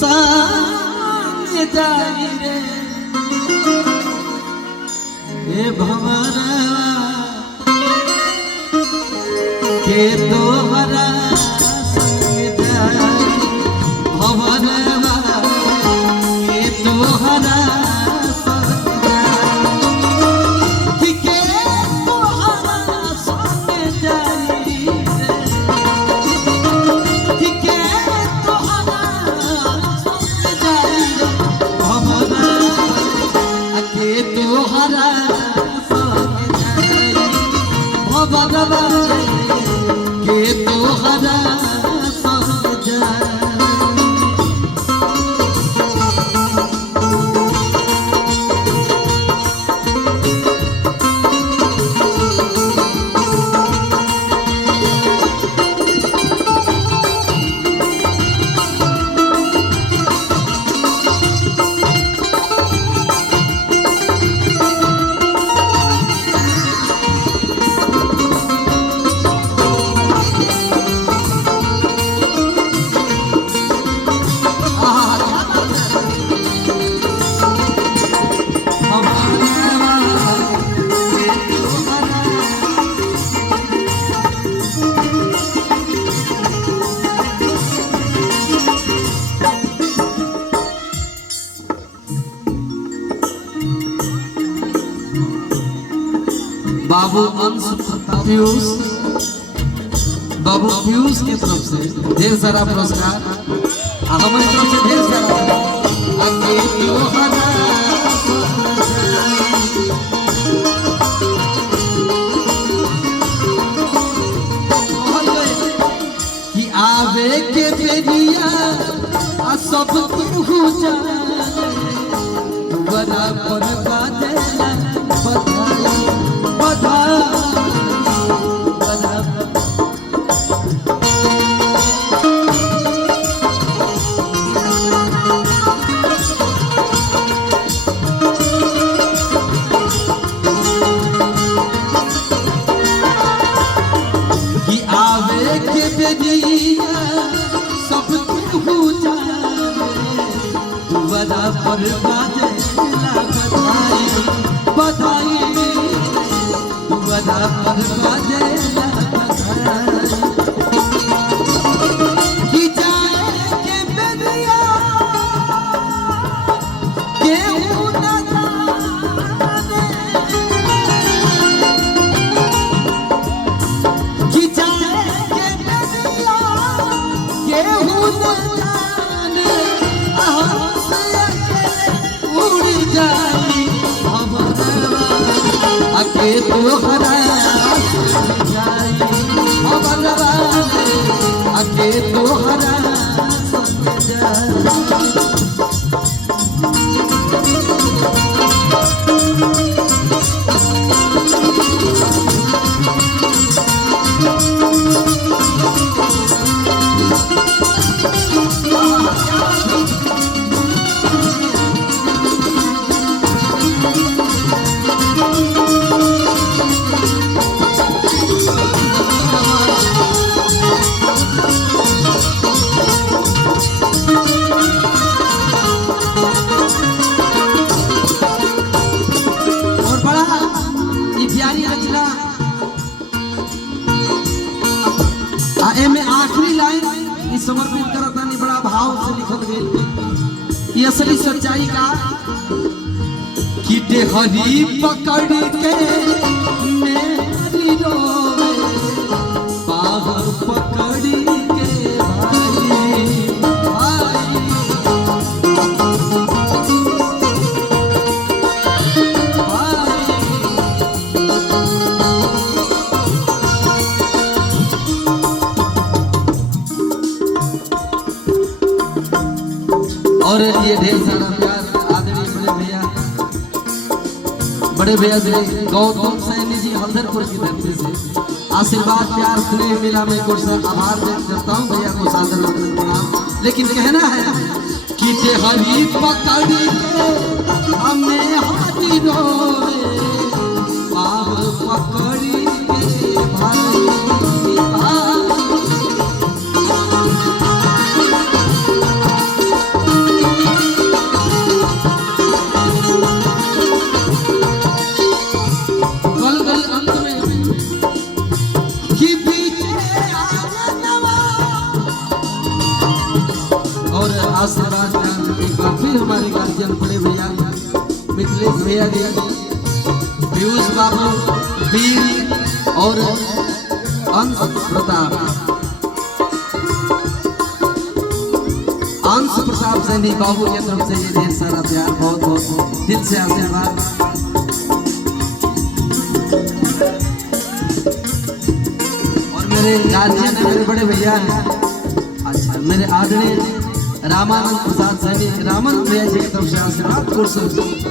सामने जाई रे ए भंवरवा के तोहरा संग जाई भंवरवा के तोहरा के तोहरा संग जाई बाबू अंश पीयूष की तरफ से ढेर सारा पुरस्कार हमारी तरफ से ढेर सारा कि आवे के बेरिया सब हो जाए बराबर का देला सब हो बराबर बाजेला बधाई बधाई बराबर बाजेला कि जाए के बेरिया केहू न जाने कि जाए के बेरिया केहू न जाने के तोहरा जाई भंवरवा के तोहरा संग जाई में आखिरी लाइन समर्पित करतानी बड़ा भाव से लिखल गई ये असली सच्चाई का कि हरी पकड़ के मेरी रोवे पावर पकड़ के भाई और ये ढेर सारा प्यार आदरणीय बड़े भैया से गौतम सैनी जी हल्दरपुर की धरती से आशीर्वाद प्यार स्नेह मिला मैं कुछ आभार व्यक्त करता हूँ भैया को सादर प्रणाम। लेकिन कहना है कि हरी पकड़ी के हमें हाथी रोए पाव पकड़ी के भाई आशीर्वाद एक बार फिर हमारे गार्जियन बड़े भैया मिथिलेश भैया जी, पीयूष बाबू, वीर और अंश प्रताप सैनी बाबू की तरफ से ये ढेर सारा प्यार, बहुत बहुत दिल से आशीर्वाद। और मेरे गार्जियन मेरे बड़े भैया हैं, अच्छा मेरे आदरणीय रामानंद प्रसाद सैनी, रामानंद भैया जी की तरफ से आशीर्वाद,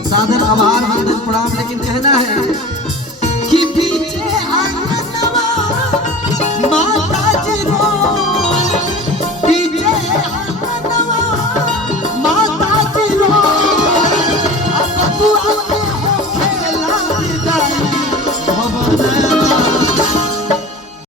सादर आभार, वंदन, प्रणाम। लेकिन कहना है